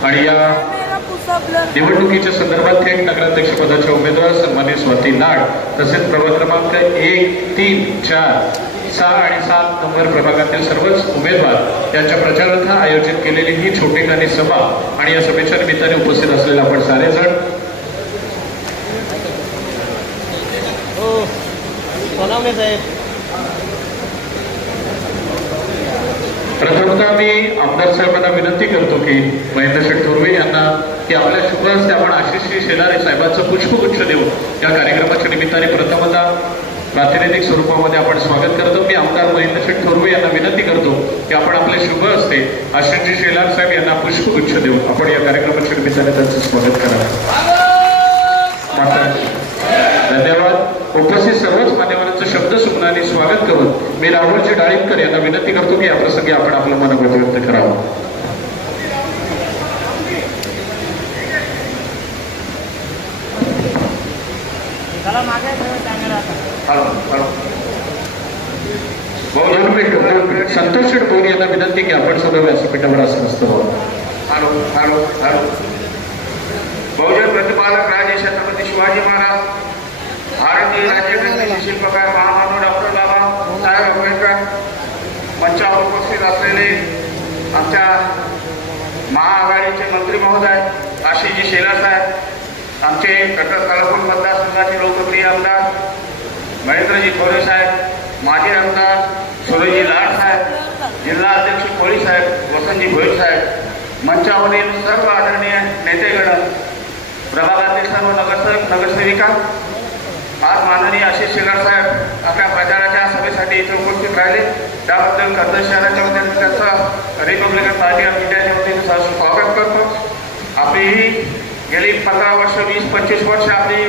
आणि या निवडणुकीच्या संदर्भात थेट नगराध्यक्ष पदाच्या उमेदवार सन्मान्य स्वाती नाड तसेच प्रभाग क्रमांक एक तीन चार सहा आणि सात नंबर प्रभागातील सर्वच उमेदवार यांच्या प्रचारार्थ आयोजित केलेली ही छोटेखानी सभा आणि या सभेच्या निमित्ताने उपस्थित असलेले आपण सारेजण हो. साहेब प्रथमतः मी आमदार साहेबांना विनंती करतो की महेंद्रशेठ थोरवे यांना की आपल्या शुभ हस्ते आपण आशिषजी शेलारे साहेबांचं पुष्पगुच्छ देऊन या कार्यक्रमाच्या निमित्ताने प्रथमतः प्रातिनिधिक स्वरूपामध्ये आपण स्वागत करतो. मी आमदार महेंद्रशेठ थोरवे यांना विनंती करतो की आपण आपले शुभ हस्ते आशिषजी शेलार साहेब यांना पुष्पगुच्छ देऊन आपण या कार्यक्रमाच्या निमित्ताने त्यांचं स्वागत करावं. धन्यवाद. उपस्थित सर्वच मान्यवरांचं शब्द सुमनाने स्वागत करून मी राहुलजी डाळिंबकर यांना विनंती करतो की या प्रसंगी आपण आपलं मनोगत व्यक्त करावं त्याला मागे कॅमेरा हॅलो हॅलो भाऊ दोन मिनिट दोन मिनिट संतोष शेठ भोर यांना विनंती की आपण सुद्धा व्यासपीठावर असं नसतं भाऊ हॅलो हॅलो हॅलो बहुजन प्रतिपालक राजे छत्रपती शिवाजी महाराज भारतीय राज्यघटनेचे शिल्पकार महामानव डॉक्टर बाबासाहेब आंबेडकर मंचावर उपस्थित असलेले आमच्या महाआघाडीचे मंत्री महोदय आशिषजी शेलार साहेब आमचे कटक काळपूर मतदारसंघाचे लोकप्रिय आमदार महेंद्रजी खोरे साहेब माजी आमदार सुरजी लाड साहेब जिल्हा अध्यक्ष कोळी साहेब वसंतजी भोईर साहेब मंचावरील सर्व आदरणीय नेतेगण प्रभागातील सर्व नगरसेवक नगरसेविका आज माननीय आशिष शेलार साहेब आपल्या प्रचाराच्या सभेसाठी इथे उपस्थित राहिले. त्याबद्दल कर्जत शहराच्या वतीने त्यांचा रिपब्लिकन पार्टी ऑफ इंडियाच्या वतीने सहर्ष स्वागत करतो. आपली ही गेली पंधरा वर्ष वीस पंचवीस वर्ष आपली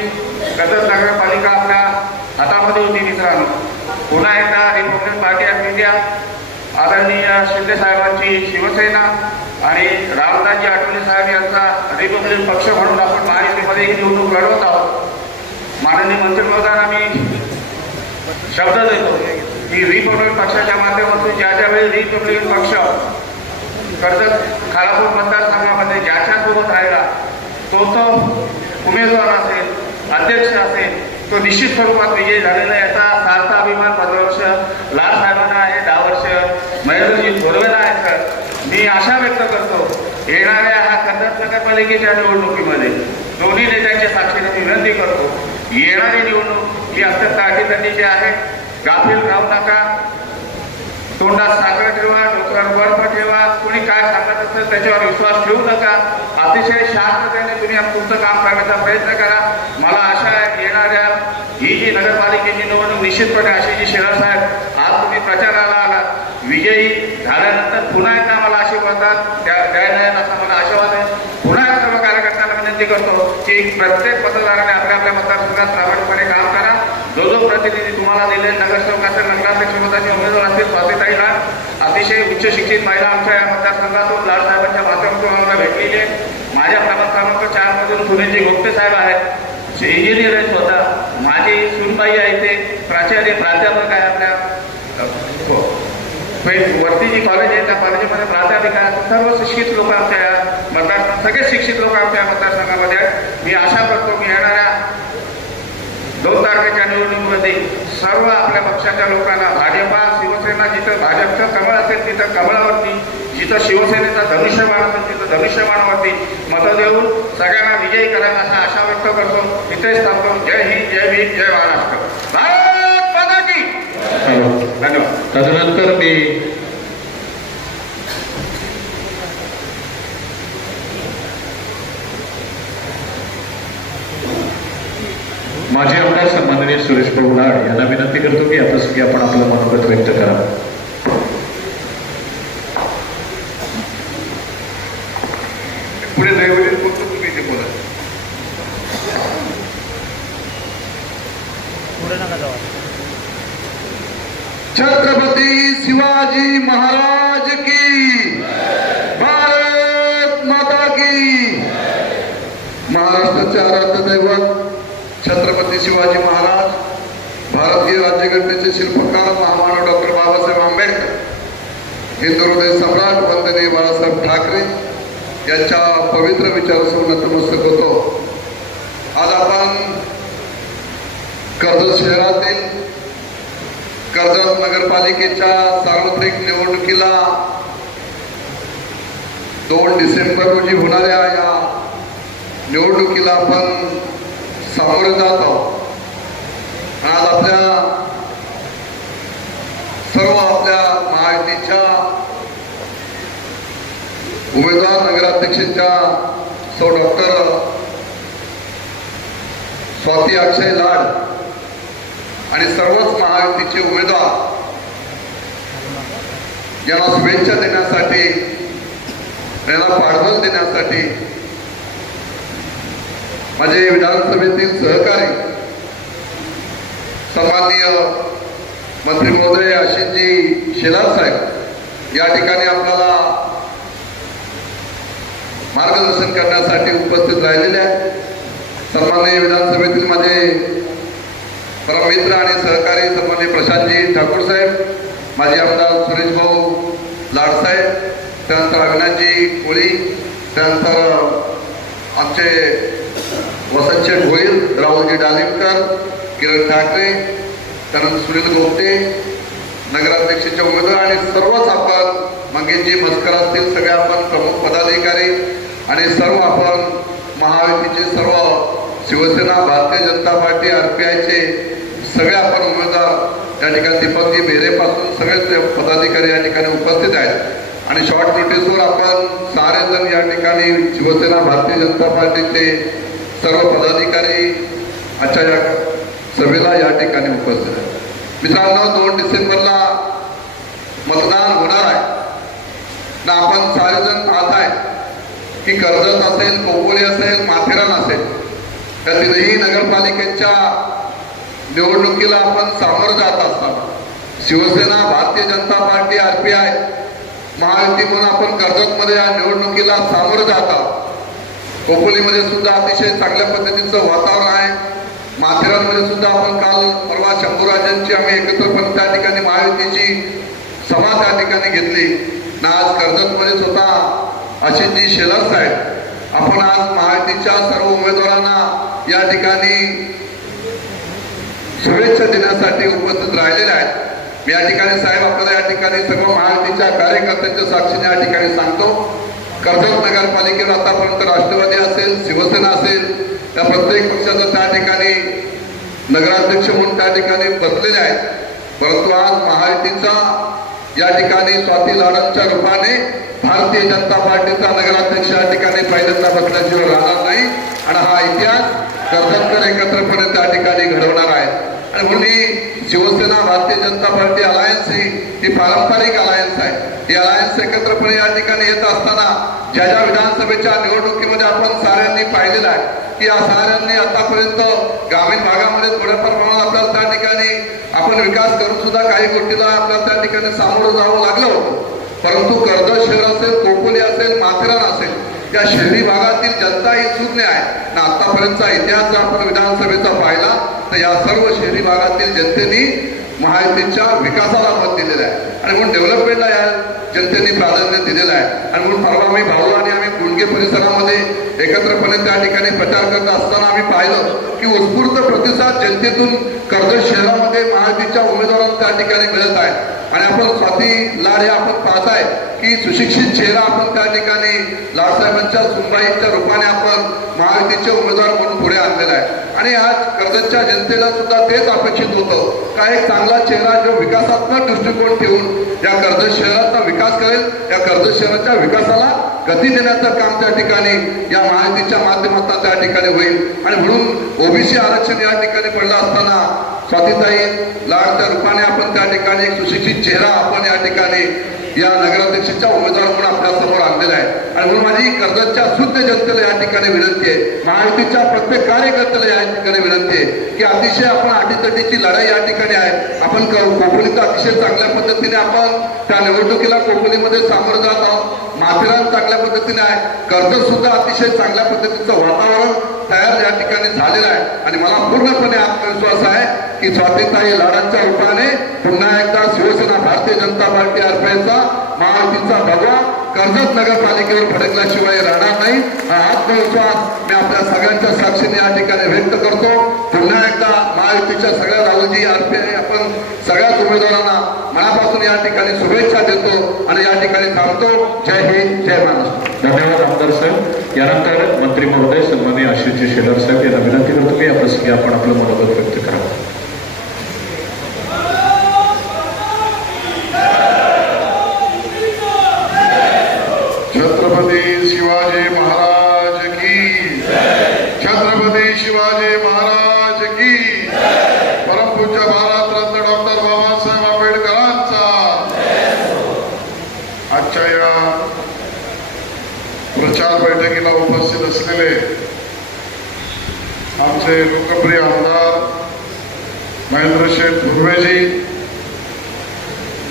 कर्जत नगरपालिका आपल्या हातामध्ये होती मित्रांनो. पुन्हा एकदा रिपब्लिकन पार्टी ऑफ इंडिया आदरणीय शिंदे साहेबांची शिवसेना आणि रामदासजी आठवले साहेब यांचा रिपब्लिकन पक्ष म्हणून आपण महायुतीमध्ये ही निवडणूक लढवत आहोत. माननीय मंत्री महोदयांना मी शब्द देतो की रिपब्लिकन पक्षाच्या माध्यमातून ज्या ज्या वेळी रिपब्लिकन पक्ष कर्जत खालापूर मतदारसंघामध्ये ज्याच्यासोबत राहिला तो तो उमेदवार असेल अध्यक्ष असेल तो निश्चित स्वरूपात विजयी झालेला याचा सार्थ अभिमान पंधरा वर्ष लाल साहेबांना आहे दहा वर्ष महेंद्रजी थोरवेला आहे सर. मी आशा व्यक्त करतो येणाऱ्या हा कर्जत नगरपालिकेच्या निवडणुकीमध्ये दोन्ही नेत्यांच्या साक्षीने विनंती करतो येणारी निवडणूक ही अत्यंत अटीतटीची आहे गाफील राहू नका. तोंडात साखर ठेवा डोक्यावर बर्फ ठेवा. कोणी काय सांगत असेल त्याच्यावर विश्वास ठेवू नका. अतिशय शांततेने तुम्ही तुमचं काम करण्याचा प्रयत्न करा. मला आशा आहे येणाऱ्या ही जी नगरपालिकेची निवडणूक निश्चितपणे अशी जी शहर साहेब आज तुम्ही प्रचाराला आलात विजयी झाल्यानंतर पुन्हा एकदा मला आशीर्वाद त्या द्यायला असा मला आशावाद आहे. पुन्हा एक सर्व कार्यकर्त्यांना विनंती करतो की प्रत्येक मतदाराने आपल्या आपल्या मतदार जो प्रतिनिधी तुम्हाला दिले. नगरसेवक असेल नगराध्यक्ष पदाचे उमेदवार असतील स्वातीताईला. अतिशय उच्च शिक्षित महिला आमच्या या मतदारसंघातून लालसाहेबांच्या माध्यमातून आम्हाला भेटलेली आहे. माझ्या प्रभाग क्रमांक चार मधून सुनीलजी गुप्ते साहेब आहेत. जे इंजिनियर आहेत स्वतः. माझी सुनबाई आहे ते प्राचार्य प्राध्यापक आहे आपल्या हो. वरती जी कॉलेज आहे त्या कॉलेजमध्ये प्राध्यापिका आहेत. सर्व शिक्षित लोक आमच्या या मतदारसंघ सगळे शिक्षित लोक आमच्या मतदारसंघामध्ये आहेत. मी आशा करतो की येणाऱ्या दोन तारखेच्या निवडणुकीमध्ये सर्व आपल्या पक्षाच्या लोकांना भाजपा शिवसेना जिथं भाजपचं कमळ असेल तिथं कमळावरती जिथं शिवसेनेचा धनुष्यबाण असेल तिथं धनुष्यबाणावरती मतं देऊन सगळ्यांना विजयी करायला असा आशा व्यक्त करतो. इथेच थांबतो. जय हिंद जय भीम जय महाराष्ट्र. धन्यवाद. तदनंतर मी माजी आमदार सन्माननीय सुरेश प्रभू लाड यांना विनंती करतो की या प्रसंगी आपण आपलं मनोगत व्यक्त करा. पुढे दैवडील बोलतो तुम्ही ते बोला. पुढे नका जाऊ. छत्रपती शिवाजी महाराज की भारत माता की. महाराष्ट्राचे आराध्य दैवत छत्रपती शिवाजी महाराज भारतीय राज्यघटनेचे शिल्पकार महामानव डॉक्टर बाबासाहेब आंबेडकर हिंदुदय सम्राट वंदनीय बाळासाहेब ठाकरे यांच्या पवित्र विचारासह नतमस्तक होतो. आज आपण कर्जत शहरातील कर्जत नगरपालिकेच्या सार्वत्रिक निवडणुकीला दोन डिसेंबर रोजी होणाऱ्या या निवडणुकीला आपण सामोरे जात. आहोत आज आपल्या सर्व आपल्या महायुतीच्या उमेदवार नगराध्यक्षांच्या सौ डॉक्टर स्वाती अक्षय लाड आणि सर्वच महायुतीचे उमेदवार यांना शुभेच्छा देण्यासाठी त्यांना पाठबळ देण्यासाठी माझे विधानसभेतील सहकारी सन्माननीय मंत्री महोदय आशिषजी शेलार साहेब या ठिकाणी आपल्याला मार्गदर्शन करण्यासाठी उपस्थित राहिलेले आहेत. सन्माननीय विधानसभेतील माझे परम मित्र आणि सहकारी सन्माननीय प्रशांतजी ठाकूर साहेब माझे आमदार सुरेश भाऊ लाडसाहेब त्यानंतर अविनाशजी कोळी त्यानंतर आमचे वसंतचे ढोईल राहुलजी डालिमकर किरण ठाकरे त्यानंतर सुनील गोपते नगराध्यक्षाचे उमेदवार आणि सर्वच आपण मंगेशजी मस्कर असतील सगळे आपण प्रमुख पदाधिकारी आणि सर्व आपण महायुतीचे सर्व Shiv Sena Bharatiya Janata party R P आयचे सगळे आपण उमेदवार त्या ठिकाणी दीपकजी बेरेपासून सगळेच पदाधिकारी या ठिकाणी उपस्थित आहेत. आणि शॉर्ट नोटीसवर आपण सारे जण या ठिकाणी शिवसेना भारतीय जनता पार्टीचे सर्व पदाधिकारी आजच्या या सभेला या ठिकाणी उपस्थित आहेत. मित्रांनो दोन डिसेंबरला मतदान होणार आहे. ना आपण सारेजण पाहत आहे की कर्जत असेल कोपोली असेल माथेरान असेल त्या तिन्ही नगरपालिकेच्या निवडणुकीला आपण सामोरं जात असताना Shiv Sena Bharatiya Janata party R P I Mahayuti म्हणून आपण कर्जतमध्ये या निवडणुकीला सामोरं जात आहोत. खोपोलीमध्ये सुद्धा अतिशय चांगल्या पद्धतीचं वातावरण आहे. माथेरानमध्ये सुद्धा आपण काल परवा शंभूराजांची आम्ही एकत्रपणे त्या ठिकाणी महायुतीची सभा त्या ठिकाणी घेतली. ना आज कर्जतमध्ये स्वतः अशी जी शेलस आहे आपण आज महायुतीच्या सर्व उमेदवारांना या ठिकाणी शुभेच्छा देण्यासाठी उपस्थित राहिलेले आहेत. मी या ठिकाणी साहेब आपल्याला या ठिकाणी सर्व महायुतीच्या कार्यकर्त्यांच्या साक्षीने या ठिकाणी सांगतो. कर्जत नगरपालिकेवर आतापर्यंत राष्ट्रवादी असेल शिवसेना असेल त्या प्रत्येक पक्षाचं त्या ठिकाणी नगराध्यक्ष म्हणून त्या ठिकाणी बसलेले आहेत. परंतु आज महायुतीचा या ठिकाणी स्वाती लाडांच्या रूपाने भारतीय जनता पार्टीचा नगराध्यक्ष या ठिकाणी पहिल्यांदा बसल्याशिवाय राहणार नाही. आणि हा इतिहास कर्जतकर एकत्रपणे त्या ठिकाणी घडवणार आहे. आणि म्हणून शिवसेना भारतीय जनता पार्टी अलायन्स ही पारंपरिक अलायन्स आहे ही अलायन्स एकत्रपणे या ठिकाणी येत असताना ज्या ज्या विधानसभेच्या निवडणुकीमध्ये आपण साऱ्यांनी पाहिलेलं आहे की या साऱ्यांनी आतापर्यंत ग्रामीण भागामध्ये थोड्याफार प्रमाणात आपल्याला त्या ठिकाणी आपण विकास करून सुद्धा काही गोष्टीला आपल्याला त्या ठिकाणी सामोरं जावं लागलं होतं. परंतु कर्जत शहर असेल कोपोली असेल माथेरान असेल या शहरी भागातील जनता ही सुज्ञ आहे. ना आतापर्यंतचा इतिहास जर आपण विधानसभेचा पाहिला तर या सर्व शहरी भागातील जनतेनी महायुतीच्या विकासाला मत दिलेलं आहे. आणि म्हणून डेव्हलपमेंटला या जनतेने प्राधान्य दिलेलं आहे. आणि म्हणून परवा आम्ही भावलो आणि आम्ही गुंडगे परिसरामध्ये एकत्रपणे त्या ठिकाणी प्रचार करत असताना आम्ही पाहिलं की उत्स्फूर्त प्रतिसाद जनतेतून कर्जत शहरामध्ये महायुतीच्या उमेदवारांना त्या ठिकाणी मिळत आहे. आणि आपण स्वाती लाड हे आपण पाहताय की सुशिक्षित चेहरा आपण त्या ठिकाणी लाडसाहेबांच्या सुनबाईच्या रूपाने आपण महायुतीचे उमेदवार म्हणून पुढे आणलेला आहे. आणि आज कर्जतच्या जनतेला सुद्धा तेच अपेक्षित होतं का एक चांगला चेहरा जो विकासात्मक दृष्टिकोन ठेवून या कर्जत शहराचा विकास करेल या कर्जत शहराच्या विकासाला गती देण्याचं काम त्या ठिकाणी या महायुतीच्या माध्यमातून त्या ठिकाणी होईल. आणि म्हणून ओबीसी आरक्षण या ठिकाणी पडलं असताना स्वातीताई लाडच्या रूपाने आपण त्या ठिकाणी एक सुशिक्षित चेहरा आपण या ठिकाणी या नगराध्यक्षाच्या उमेदवार म्हणून आपल्यासमोर आणलेला आहे. आणि म्हणून माझी कर्जतच्या शुद्ध जनतेला या ठिकाणी विनंती आहे. महायुतीच्या प्रत्येक कार्यकर्त्याला या ठिकाणी विनंती आहे की अतिशय आपण आटीतटीची लढाई या ठिकाणी आहे. आपण क- कोकणीत अतिशय चांगल्या पद्धतीने आपण त्या निवडणुकीला कोकणीमध्ये सामोरं जात आहोत. माथेरान चांगल्या पद्धतीने आहे. कर्ज सुद्धा अतिशय चांगल्या पद्धतीचं वातावरण तयार या ठिकाणी झालेलं आहे. आणि मला पूर्णपणे आत्मविश्वास आहे की स्वातंत्र्य लढ्यांच्या रूपाने पुन्हा एकदा शिवसेना भारतीय जनता पार्टी आरपीआयचा महायुतीचा भगवा कर्जत नगरपालिकेवर फडकल्याशिवाय राहणार नाही. हा आत्मविश्वास मी आपल्या सगळ्यांच्या साक्षीने या ठिकाणी व्यक्त करतो. पुन्हा एकदा महायुतीच्या सगळ्या राहुलजी आरपीआय आपण सगळ्याच उमेदवारांना मनापासून या ठिकाणी शुभेच्छा देतो आणि या ठिकाणी थांबतो जय हिंद जय महाराष्ट्र. धन्यवाद आमदार साहेब यानंतर मंत्री महोदय सन्मानी आशिषजी शेलार साहेब यांना विनंती करतो की या प्रसंगी आपण आपलं मनोगत व्यक्त करावं छत्रपती शिवाजी महाराज की छत्रपती शिवाजी महाराज की परमपूज्य भारतरत्न डॉक्टर बाबासाहेब आंबेडकरांचा आजच्या या प्रचार बैठकीला उपस्थित असलेले आमचे लोकप्रिय आमदार महेंद्रशेठ धुर्वेजी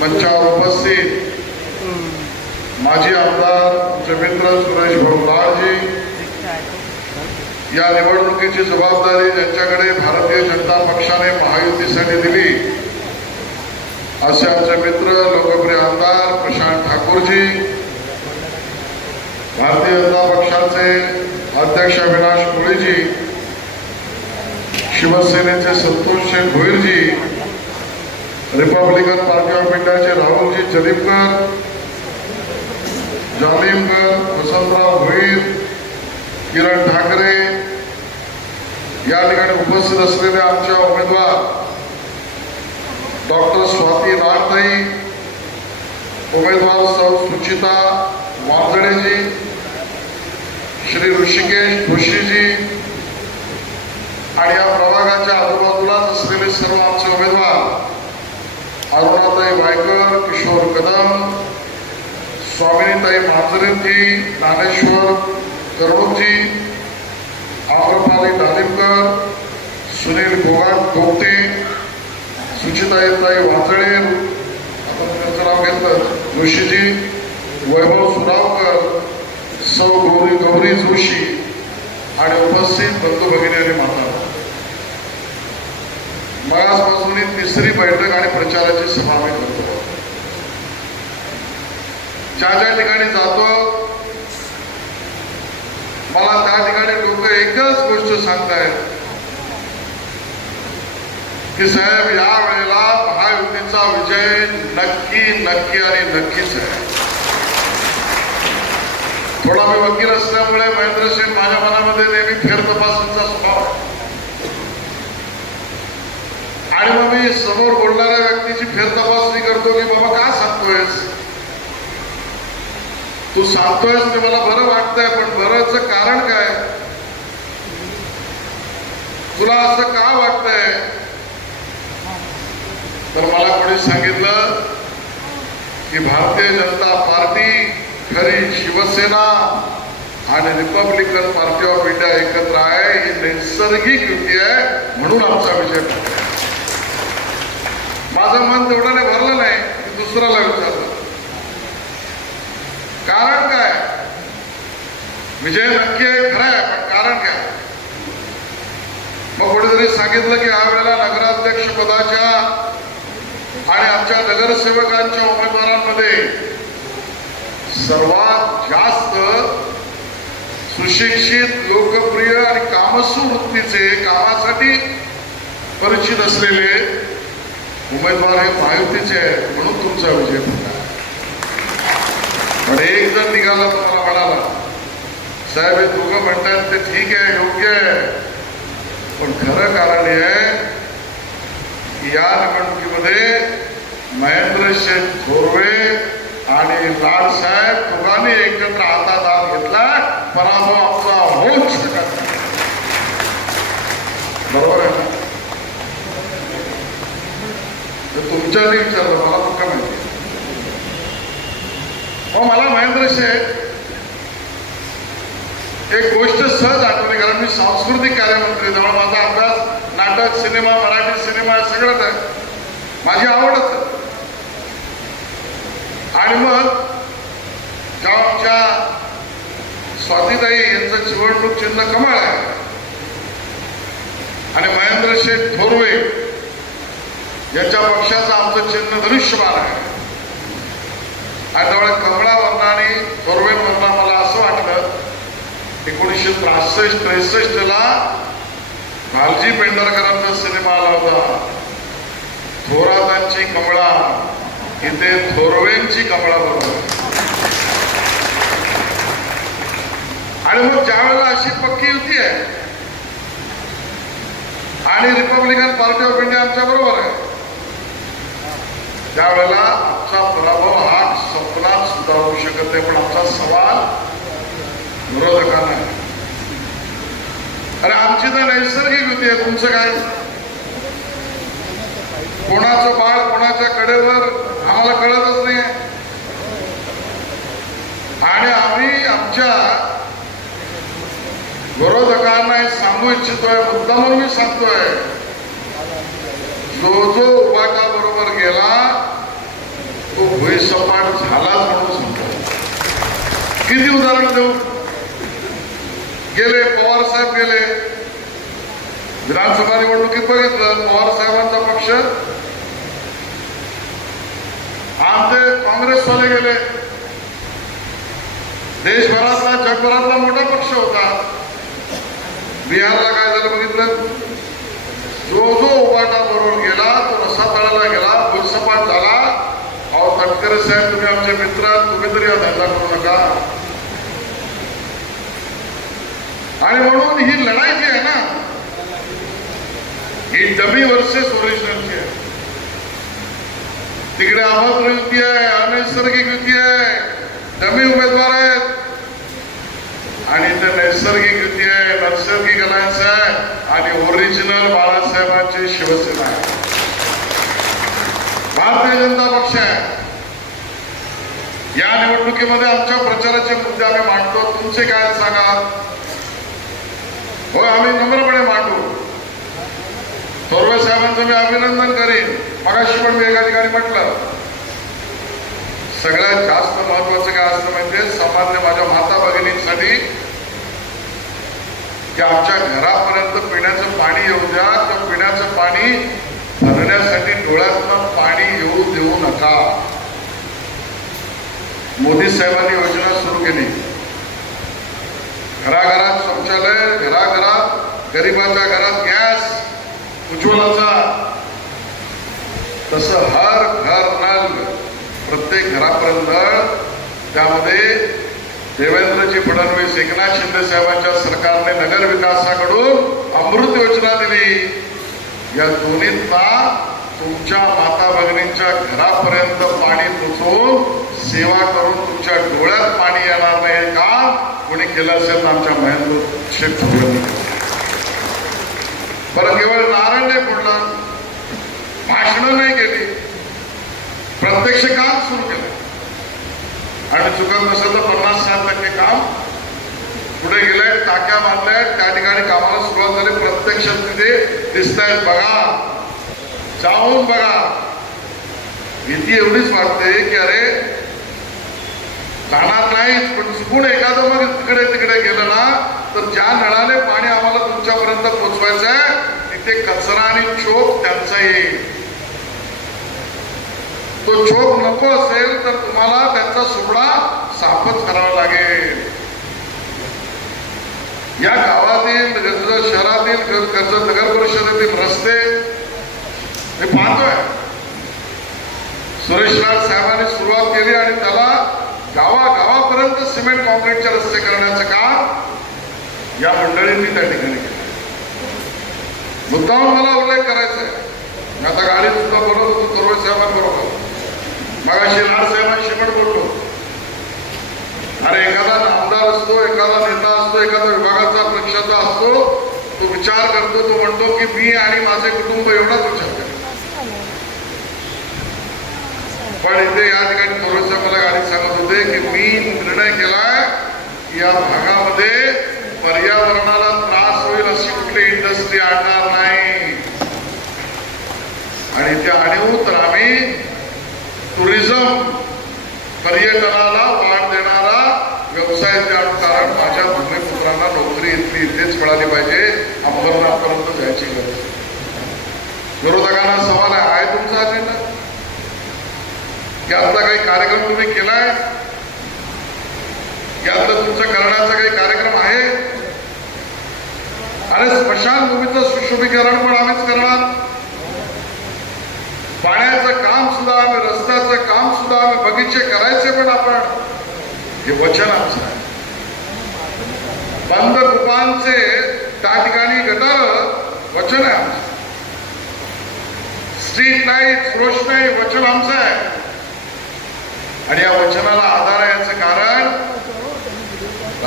मंचावर उपस्थित माजी आमदार आमचे मित्र सुरेश भाऊ लालजी या निवडणुकीची जबाबदारी ज्यांच्याकडे भारतीय जनता पक्षाने महायुतीसाठी दिली. असे आमचे मित्र लोकप्रिय आमदार प्रशांत ठाकूरजी भारतीय जनता पक्षाचे अध्यक्ष अविनाश कोळीजी शिवसेनेचे Santosh Sheth Bhoirji Republican party of इंडियाचे राहुलजी जलीपकर जालिमकर वसंतराव भोईर किरण ठाकरे या ठिकाणी उपस्थित असलेले आमच्या उमेदवार डॉक्टर स्वाती राणताई उमेदवार सौ सुचिता वांजडेजी श्री ऋषिकेश भोशीजी आणि या प्रभागाच्या आजूबाजूलाच असलेले सर्व आमचे उमेदवार अरुणाताई वायकर किशोर कदम स्वामिनीताई मांजरेजी ज्ञानेश्वर करोडजी आम्रपाली डालिमकर सुनील गोगाट गोपते सुचिताईताई वांजळे आपण त्यांचं नाव घेतलं जोशीजी वैभव सुरावकर सौ गौरी गौरी जोशी आणि उपस्थित बंधू भगिनी आणि माता मगासपासून ही तिसरी बैठक आणि प्रचाराची सभा आम्ही करतो ज्या ज्या ठिकाणी जातो मला त्या ठिकाणी लोक एकच गोष्ट सांगतायत की साहेब या वेळेला महायुतीचा विजय नक्की नक्की आणि नक्कीच आहे थोडा मी वकील असल्यामुळे महेंद्र सिंग माझ्या मनामध्ये नेहमी फेर तपासणीचा स्वभाव आहे आणि मग मी समोर बोलणाऱ्या व्यक्तीची फेर तपासणी करतो की बाबा का सांगतोयस? तू सांगतोयस ते मला बरं वाटतंय पण बरंच कारण काय? तुला असं का वाटतंय? तर मला कोणी सांगितलं की भारतीय जनता पार्टी खरी शिवसेना आणि रिपब्लिकन पार्टी ऑफ इंडिया एकत्र आहे ही नैसर्गिक युती आहे म्हणून आमचा विजय ठरला माझं मन तेवढं भरलं नाही मी दुसऱ्याला विचारलं. कारण काय? विजय नक्की आहे खरं आहे पण कारण काय? मग कुठेतरी सांगितलं की या वेळेला नगराध्यक्ष पदाच्या आणि आमच्या नगरसेवकांच्या उमेदवारांमध्ये सर्वात जास्त सुशिक्षित लोकप्रिय आणि कामसू वृत्तीचे कामासाठी परिचित असलेले उमेदवार हे महायुतीचे आहेत म्हणून तुमचा विजय झाला पण एक जण निघाला तर मला म्हणाला साहेब हे दोघं म्हणतात ते ठीक आहे योग्य आहे. पण खरं कारण हे आहे की या निवडणुकीमध्ये महेंद्र शेठ थोरवे आणि लाल साहेब दोघांनी एकत्र हातात हात घेतला पराभव आमचा होऊच शकत बरोबर आहे ना तर तुमच्याने विचारलं मला कुठं माहिती मग मला महेंद्र शेठ एक गोष्ट सहज आठवली कारण मी सांस्कृतिक कार्यमंत्री त्यामुळे माझा अभ्यास नाटक सिनेमा मराठी सिनेमा सगळंच आहे. माझी आवडच आणि मग जेव्हा आमच्या स्वातीताई यांचं निवडणूक चिन्ह कमळ आहे. आणि महेंद्र शेठ थोरवे यांच्या पक्षाचं आमचं चिन्ह धनुष्यबाण आहे. आणि त्यामुळे कमळा वर्णाने एकोणीसशे त्रेसष्ट त्रेसष्टला लालजी पेंढारकरांचा सिनेमा आला होता. थोरातांची कमळा. इथे थोरवेंची कमळा बरोबर. आणि मग ज्यावेळेला अशी पक्की युती आहे आणि रिपब्लिकन पार्टी ऑफ इंडिया आमच्या बरोबर आहे त्यावेळेला आमचा पराभव हा स्वप्नात सुद्धा होऊ शकत नाही. पण आमचा सवाल विरोधकांना आहे. अरे आमची तर नैसर्गिक युती आहे. तुमचं काय? कोणाचं बाळ कोणाच्या कडेवर आम्हाला कळतच नाही. आणि आम्ही आमच्या विरोधकांना हे सांगू इच्छितोय मुद्दा म्हणून मी सांगतोय. जो जो उपाटा बरोबर गेला तो भुईसपाट झालाच म्हणून सांगतात किती उदाहरण देऊ? गेले पवार साहेब गेले. विधानसभा निवडणुकीत बघितलं पवार साहेबांचा पक्ष. आमचे काँग्रेसवाले गेले. देशभरातला जगभरातला मोठा पक्ष होता. बिहारला काय झालं बघितलं? जो जो उपाटा बरोबर गेला तो रस्ता तळाला गेला भुलसपाट झाला. अहो साहेब तुम्ही आमचे मित्र तुम्ही तरी हा धंदा करू नका. आणि म्हणून ही लढाई जी आहे ना ही डमी वर्सेस ओरिजिनलची आहे. तिकडे अभद्र युती आहे अनैसर्गिक युती आहे डमी उमेदवार आहेत. आणि इथे नैसर्गिक युती आहे नैसर्गिक अलायन्स आहे आणि ओरिजिनल बाळासाहेबांची शिवसेना आहे. भारतीय जनता पक्ष आहे. या निवडणुकीमध्ये आमच्या प्रचाराचे मुद्दे आम्ही मांडतो. तुमचे काय सांगा? हो आम्ही नम्रपणे मांडू. थोरवे साहेबांचं मी अभिनंदन करीन. मगाशी पण मी एका ठिकाणी म्हटलं सगळ्यात जास्त महत्वाचं काय असतं म्हणजे सामान्य माझ्या माता भगिनींसाठी की आमच्या घरापर्यंत पिण्याचं पाणी येऊ द्या. तर पिण्याचं पाणी भरण्यासाठी डोळ्यातनं पाणी येऊ देऊ नका. मोदी साहेबांनी योजना सुरू केली. घराघरात शौचालय घराघरात गरिबाच्या घरात गॅस उज्ज्वलाचा. तसं हर घर नल प्रत्येक घरापर्यंत त्यामध्ये देवेंद्रजी फडणवीस एकनाथ शिंदे साहेबांच्या सरकारने नगर विकासाकडून अमृत योजना दिली. या दोन्हींना तुमच्या माता भगिनींच्या घरापर्यंत पाणी पोचवून सेवा करून तुमच्या डोळ्यात पाणी येणार नाही का? कोणी केलं असेल तर आमच्या महेंद्र शेठ बरं केवळ नारायण नाही फोडलं भाषणं नाही केली. प्रत्यक्ष काम सुरू केलं. आणि चुकत नसेल तर पन्नास साठ टक्के काम पुढे गेलंय टाक्या बांधल्या त्या ठिकाणी कामाला सुरुवात झाली. प्रत्यक्षात तिथे दिसतायत. बघा जाऊन बघा. भीती एवढीच वाटते की अरे जाणार नाहीच पण चुकून एखादं मग तिकडे तिकडे गेलं ना तर ज्या नळाने पाणी आम्हाला तुमच्यापर्यंत पोचवायचं आहे तिथे कचरा आणि चोप त्यांचा येईल. तो चोप नको असेल तर तुम्हाला त्यांचा सुपडा साफच करावा लागेल. या गावातील शहरातील कर्ज- नगर परिषदेतील रस्ते हे पाहतोय. सुरेश साहेबांनी सुरुवात केली आणि त्याला गावागावापर्यंत सिमेंट कॉन्क्रीटचे रस्ते करण्याचं काम या मंडळींनी त्या ठिकाणी केलं. मुद्दाम मला उल्लेख करायचा आहे. मी आता गाडी सुद्धा बोलत होतो तोरवे साहेबांबरोबर. मगाशी लाल साहेबांशी पण बोललो. अरे एखादा आमदार असतो एखादा नेता असतो एखादा विभागाचा पक्षाचा असतो तो विचार करतो तो म्हणतो की मी आणि माझे कुटुंब एवढाच विचार करतो पण इथे या ठिकाणी थोडस मला गाडीत सांगत होते की मी निर्णय केला की या भागामध्ये पर्यावरणाला त्रास होईल अशी कुठली इंडस्ट्री आणणार नाही. आणि ते आणू तर आम्ही टुरिझम पर्यटनाला वाढ देणारा व्यवसाय ते कारण माझ्या भूमिपुत्रांना नोकरी इथली इथेच मिळाली पाहिजे अंबरनाथपर्यंत जायची गरज विरोधकांना सवाल आहे आहे तुमचा अजेंडा यातला काही कार्यक्रम तुम्ही केलाय? यातलं तुमचं करण्याचा काही कार्यक्रम आहे? अरे स्मशानभूमीचं सुशोभीकरण पण आम्हीच करणार. पाण्याचं काम सुद्धा आम्ही रस्त्याचं काम सुद्धा आम्ही बगीचे करायचे पण आपण. हे वचन आमचं आहे. बंद कुपांचे त्या ठिकाणी गटार वचन आहे आमचं. स्ट्रीट लाइट रोषणाई वचन आमचं आहे. आणि या वचनाला आधार आहे याचं कारण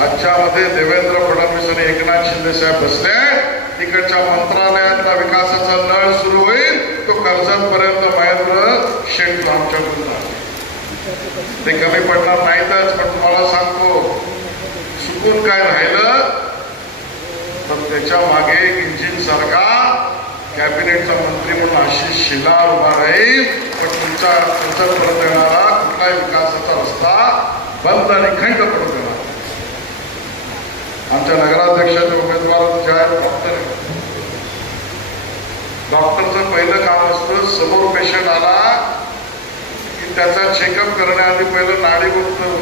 राज्यामध्ये देवेंद्र फडणवीस आणि एकनाथ शिंदे साहेब बसले. तिकडच्या मंत्रालयातला विकासाचा नळ सुरू होईल. तो कर्जांपर्यंत महेंद्र शेट आमच्याकडून ते कमी पडणार नाहीतच पण तुम्हाला सांगतो चुकून काय राहिलं? तर त्याच्यामागे एक इंजिन सारखा कॅबिनेटचा मंत्री म्हणून आशिष शिलार उभा राहील. पण तुमचा कर्जत परत येणारा काय विकासाचा रस्ता बंद आणि खंड पडू देणार. आमच्या नगराध्यक्षाचे उमेदवार जे आहेत डॉक्टर डॉक्टरचं पहिलं काम असतं समोर पेशंट आला की त्याचा चेकअप करण्याआधी पहिलं नाडी बघतो.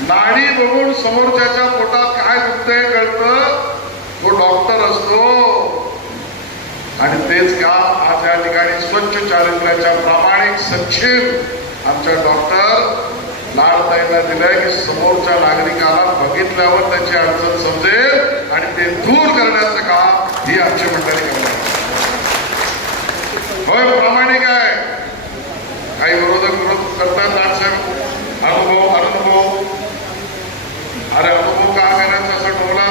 नाडी बघून समोरच्याच्या पोटात काय दुखतंय कळतं. तो डॉक्टर असतो. आणि तेच काम आज या ठिकाणी स्वच्छ चारित्र्याच्या प्रामाणिक सच्चिव आमच्या डॉक्टर लालताईंना दिलंय की समोरच्या नागरिकाला बघितल्यावर त्याची अडचण समजेल आणि ते दूर करण्याचं काम ही आमची मंडळी करणार होय प्रामाणिक आहे. काही विरोधक विरोध करतात लाडसाहेब अनुभव अनुभव. अरे अनुभव का करायचा असं टोला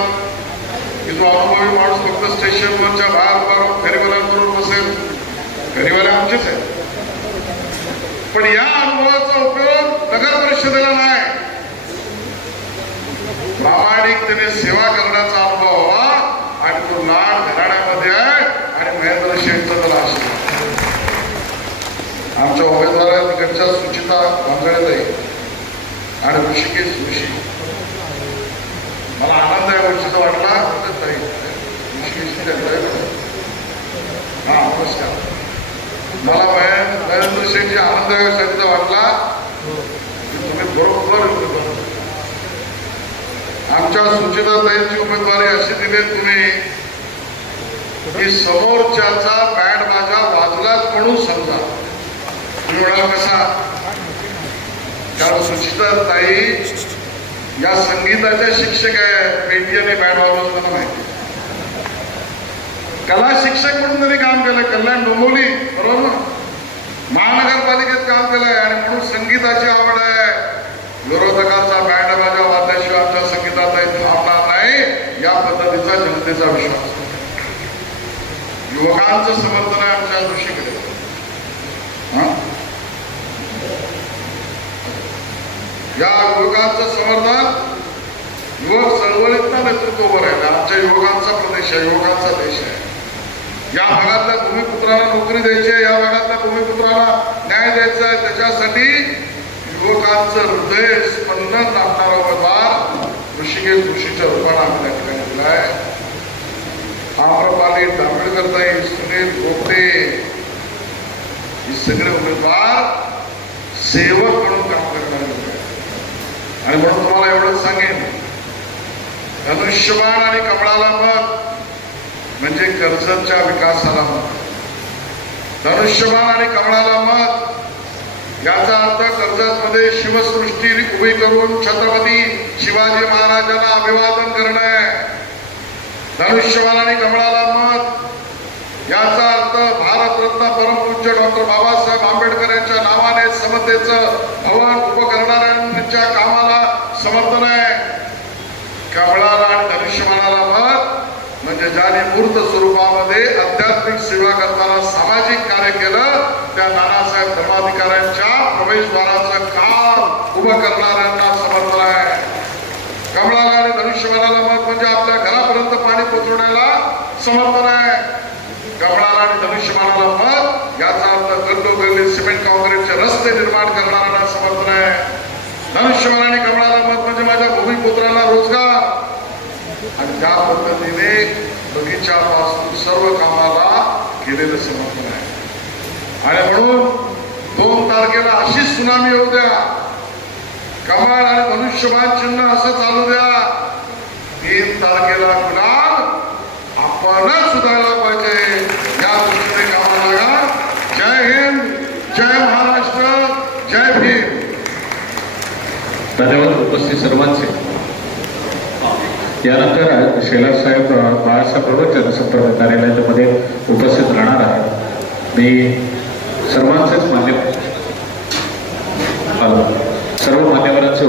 की जो अनुभवी माणूस फक्त स्टेशनवरच्या बाहेर उभा फेरीवाल्यांबरोबर बसेल. फेरीवाले आमचेच आहेत. पण या अनुभवाचा उपयोग नगर परिषदेला नाही. प्रामाणिकतेने सेवा करण्याचा अनुभव व्हावा आणि तो लाड घराण्यामध्ये आहे आणि महेंद्र शेठचा त्याला आशीर्वाद. आमच्या उमेदवारा तिकडच्या सुचिता वांगळेताई आणि ऋषिकेश ऋषी मला आनंद आहे वर्षीचा वाटला ऋषिकेश हा नमस्कार. मला महेंद्र महेंद्र शेठची आनंद आहे गोष्टीचा वाटला की तुम्ही बरोबर उमेदवार आमच्या सुचिताताईंची उमेदवारी अशी दिली तुम्ही की समोरच्याचा बॅड माझा वाजलाच म्हणून समजा. तुम्ही म्हणाल कसा कारण सुचिताताई या संगीताच्या शिक्षक आहे पेटी आणि बँड वाजवताना माहिती. कला शिक्षक म्हणून त्यांनी काम केलं कल्याण डोंबोली बरोबर ना? महानगरपालिकेत काम केलंय आणि म्हणून संगीताची आवड आहे. विरोधकांचा बँड बाजा वाजल्याशिवाय आमच्या संगीतात थांबणार नाही या पद्धतीचा जनतेचा विश्वास युवकांचं समर्थन आहे आमच्या दृष्टीकडे. या युवकांचं समर्थन युवक चळवळीतनं नेतृत्व उभं राहिलं. आमच्या युवकांचा प्रदेश आहे युवकांचा देश आहे. या भागातल्या भूमिपुत्राला नोकरी द्यायची आहे या भागातल्या भूमिपुत्राला न्याय द्यायचा आहे. त्याच्यासाठी युवकांचं हृदय स्पंदन लागणारा उमेदवार ऋषिकेश ऋषीच्या रूपाने आम्ही त्या ठिकाणी दिला आहे. आम्रपाली दांबेडकरताई सुनील गोपटे हे सगळे उमेदवार सेवक म्हणून काम करणारे आणि म्हणून तुम्हाला एवढंच सांगेन धनुष्यबाण आणि कमळाला मत म्हणजे कर्जतच्या विकासाला मत. धनुष्यबाण आणि कमळाला मत याचा अर्थ कर्जतमध्ये शिवसृष्टी उभी करून छत्रपती शिवाजी महाराजांना अभिवादन करणं धनुष्यबाण आणि कमळाला मत. याचा अर्थ भारतरत्न परमपूज्य डॉक्टर बाबासाहेब आंबेडकर यांच्या नावाने समतेचं भवन उभं करणाऱ्यांच्या कामाला समर्थन आहे. कमळाला आणि धनुष्यबाणाला मत म्हणजे ज्याने मूर्त स्वरूपामध्ये आध्यात्मिक सेवा करताना सामाजिक कार्य केलं त्या नानासाहेब धर्माधिकाऱ्यांच्या प्रवेशद्वाराचं काम उभं करणाऱ्यांना समर्थन आहे कमळाला आणि धनुष्यबाणाला मत म्हणजे आपल्या घरापर्यंत पाणी पोहोचवण्याला समर्थन आहे आणि मत याचा अर्थ सिमेंट रस्ते निर्माण करणाऱ्यांना समर्थन आहे आणि मत म्हणजे माझ्या रोजगार. आणि त्या पद्धतीने बगीच्यापासून सर्व कामाला केलेलं समर्थन आहे आणि म्हणून दोन तारखेला अशी सुनामी येऊ द्या. कमाल आणि मनुष्यबाण चिन्ह असं चालू द्या. तीन तारखेला गुलाब पाण्यात सुधारला पाहिजे. या दृष्टीने कामा लागा जय हिंद जय महाराष्ट्र जय भीम. धन्यवाद उपस्थित सर्वांचे. यानंतर शैलास साहेब बाळासाहेब प्रवचन जनसंपर्क कार्यालयामध्ये उपस्थित राहणार आहे मी सर्वांचेच मान्य सर्व मान्यवरांचे